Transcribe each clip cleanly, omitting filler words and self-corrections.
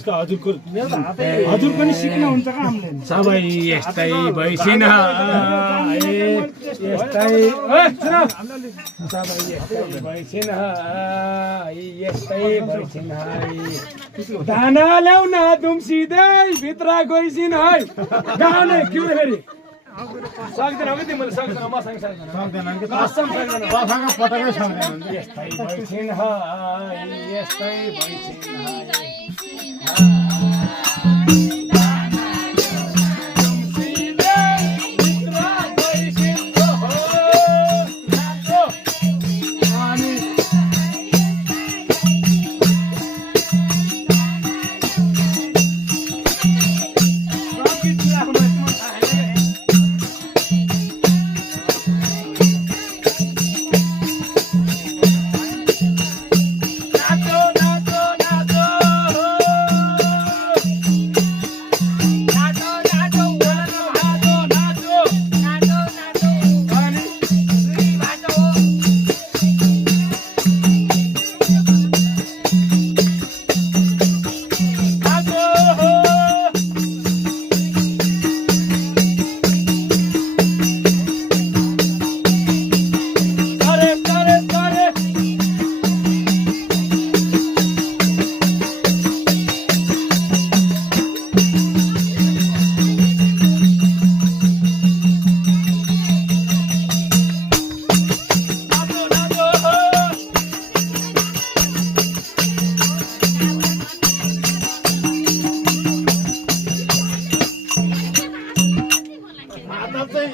यस्तो हजुर पनि सिक्नुहुन्छ का हामीले सबै यस्तै भइसिन यस्तै सबै यस्तै भइसिन यस्तै भइसिन दाना ल्याउन दुम्सिँदै भित्र गइसिन है गाउने के फेरि सक्दैन हो कि तिमीले सक्दैन मसँग सक्दैन पटकै सक्दैन यस्तै भइसिन यस्तै भइसिन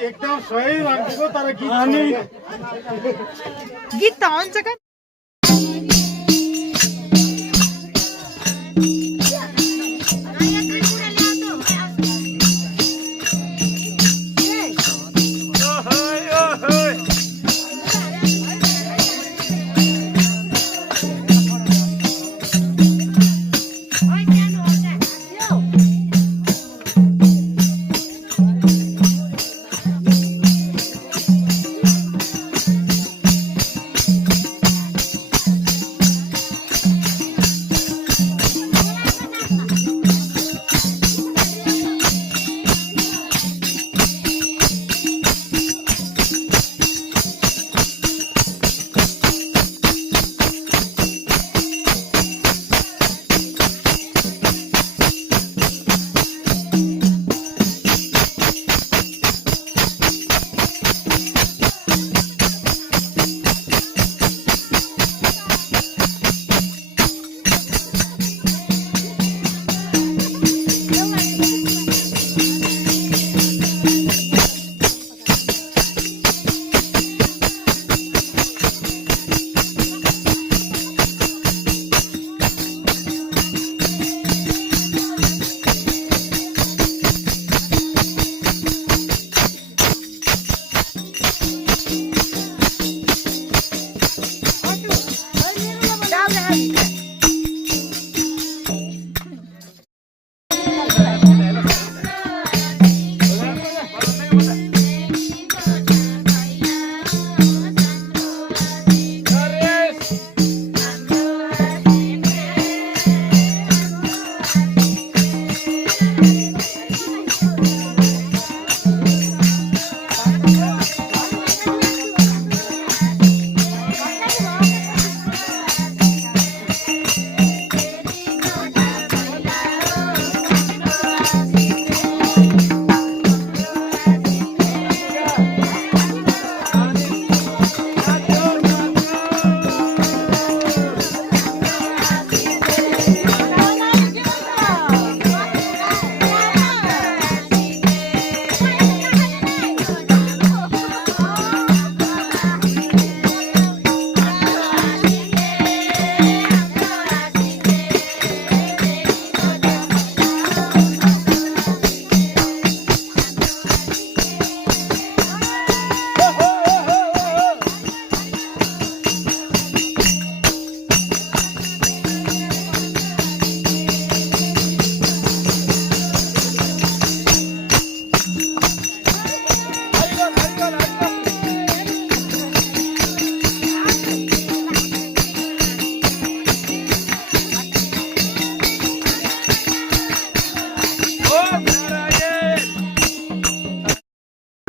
एकदम सही राखेको तर गीत त हुन्छ का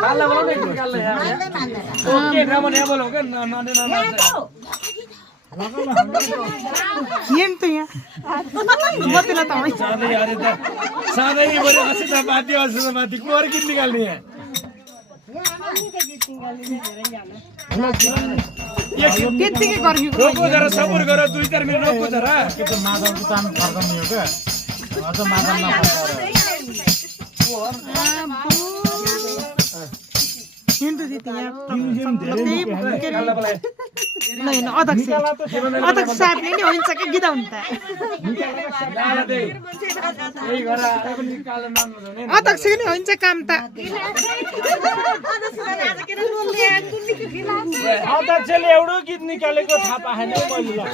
काला बोलाउने काला यार ओके रामन यहाँ बोलाऊ क्या नने येम त यहाँ मतिला त है साधै यार त साधै बरे असिता माथि कोर किन निकाल्ने यहाँ त्यतिकै गर्मी रोको जरा सबर गर 2-4 मिनेट रोको जरा के त मादल तान फर्कने हो क्या अझ मादल नफर्काएर हिन्दू दिदी यहाँ नहीं अध्यक्ष साहबले नि हुन्छ कि गीता हुन्छ अध्यक्ष नि हुन्छ काम त अध्यक्षले एउटो गीत निकालेको थाहा पाएन मैले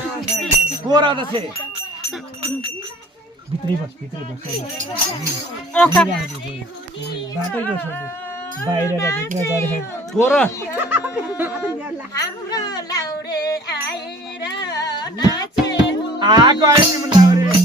गोरा अध्यक्ष भित्रै बस बाटैको छ बाहिर र भित्र गरे गोरा हाम्रो लाउरे आएर नाचे आको आइस लाउरे